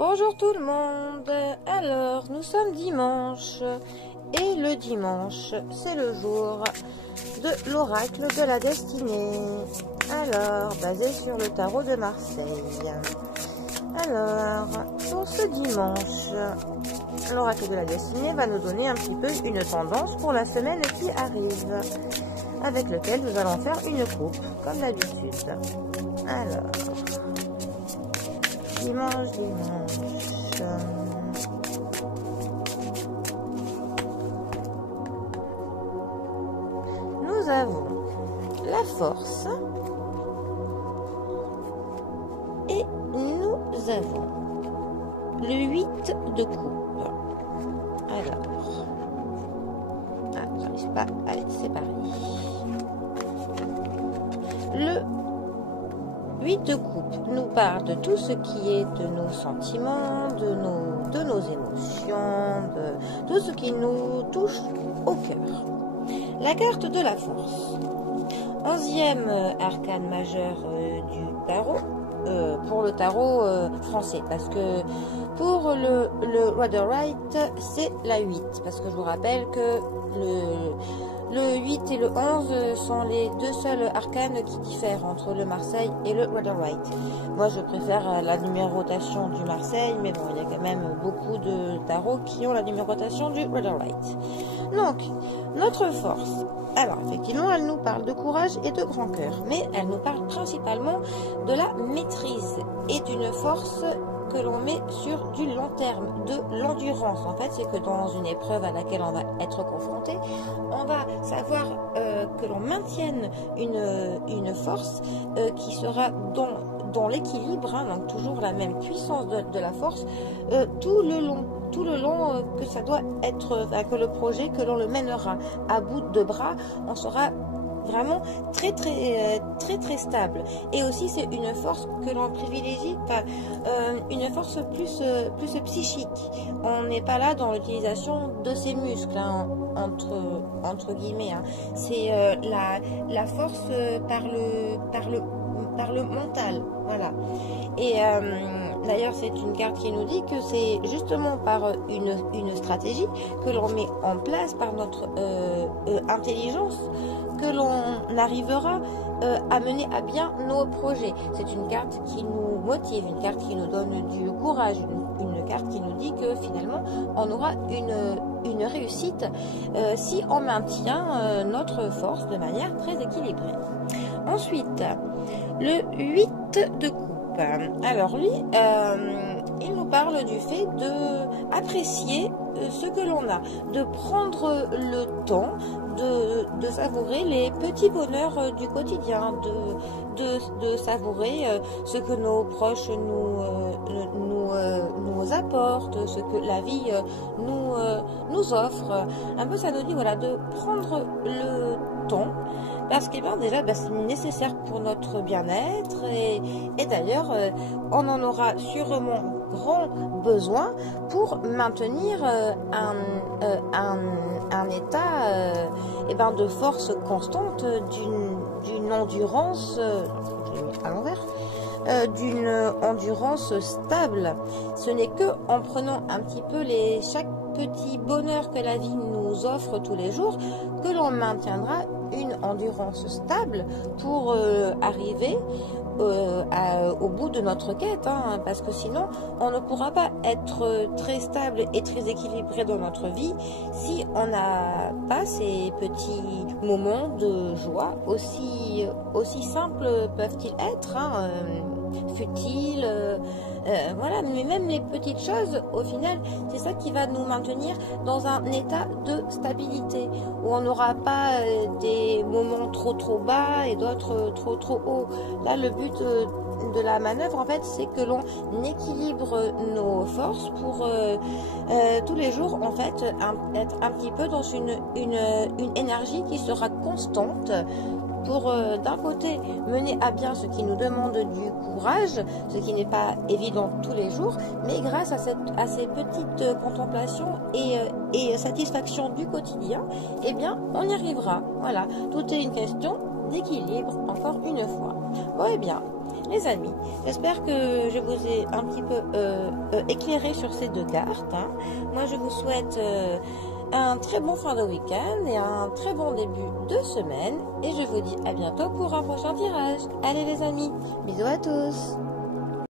Bonjour tout le monde. Alors, nous sommes dimanche et le dimanche, c'est le jour de l'oracle de la destinée. Alors, basé sur le tarot de Marseille. Alors, pour ce dimanche, l'oracle de la destinée va nous donner un petit peu une tendance pour la semaine qui arrive, avec lequel nous allons faire une coupe, comme d'habitude. Alors, dimanche. Nous avons la force et nous avons le 8 de coupe. Alors, j'arrive pas. Allez, c'est parti. Le 8 de coupe nous parle de tout ce qui est de nos sentiments, de nos émotions, de tout ce qui nous touche au cœur. La carte de la force. 11e arcane majeur du tarot, pour le tarot français, parce que pour le Rider-Waite, c'est la 8, parce que je vous rappelle que le 8 et le 11 sont les deux seuls arcanes qui diffèrent entre le Marseille et le Rider-Waite. Moi, je préfère la numérotation du Marseille, mais bon, il y a quand même beaucoup de tarots qui ont la numérotation du Rider-Waite. Donc, notre force. Alors, effectivement, elle nous parle de courage et de grand cœur, mais elle nous parle principalement de la maîtrise et d'une force que l'on met sur du long terme, de l'endurance. En fait, c'est que dans une épreuve à laquelle on va être confronté, on va savoir que l'on maintienne une force qui sera dans l'équilibre, hein, donc toujours la même puissance de la force tout le long que ça doit être, que le projet, que l'on le mènera à bout de bras, on sera vraiment très stable. Et aussi c'est une force que l'on privilégie, une force plus psychique. On n'est pas là dans l'utilisation de ses muscles, hein, entre guillemets, hein. C'est la force par le mental, voilà. Et d'ailleurs, c'est une carte qui nous dit que c'est justement par une stratégie que l'on met en place, par notre intelligence, que l'on arrivera à mener à bien nos projets. C'est une carte qui nous motive, une carte qui nous donne du courage, une carte qui nous dit que finalement, on aura une réussite si on maintient notre force de manière très équilibrée. Ensuite, le 8 de coupe. Alors lui, il nous parle du fait d'apprécier ce que l'on a, de prendre le temps de savourer les petits bonheurs du quotidien, de savourer ce que nos proches nous apportent, ce que la vie nous offre. Un peu, ça nous dit, voilà, de prendre le temps, parce que bien déjà c'est nécessaire pour notre bien-être, et d'ailleurs on en aura sûrement grand besoin pour maintenir un état de force constante, d'une endurance à l'envers, d'une endurance stable. Ce n'est que en prenant un petit peu chaque petit bonheur que la vie nous offre tous les jours que l'on maintiendra une endurance stable pour arriver au bout de notre quête, hein, parce que sinon on ne pourra pas être très stable et très équilibré dans notre vie si on n'a pas ces petits moments de joie, aussi simples peuvent-ils être, hein, futiles, voilà, mais même les petites choses, au final, c'est ça qui va nous maintenir dans un état de stabilité, où on n'aura pas des moments trop bas et d'autres trop hauts. Là, le but de la manœuvre, en fait, c'est que l'on équilibre nos forces pour tous les jours, en fait, être un petit peu dans une énergie qui sera constante, pour d'un côté mener à bien ce qui nous demande du courage, ce qui n'est pas évident tous les jours, mais grâce à ces petites contemplations et satisfactions du quotidien, eh bien on y arrivera. Voilà, tout est une question d'équilibre, encore une fois. Bon, eh bien, Les amis, j'espère que je vous ai un petit peu éclairé sur ces deux cartes. Hein. Moi, je vous souhaite un très bon fin de week-end et un très bon début de semaine. Et je vous dis à bientôt pour un prochain tirage. Allez les amis, bisous à tous.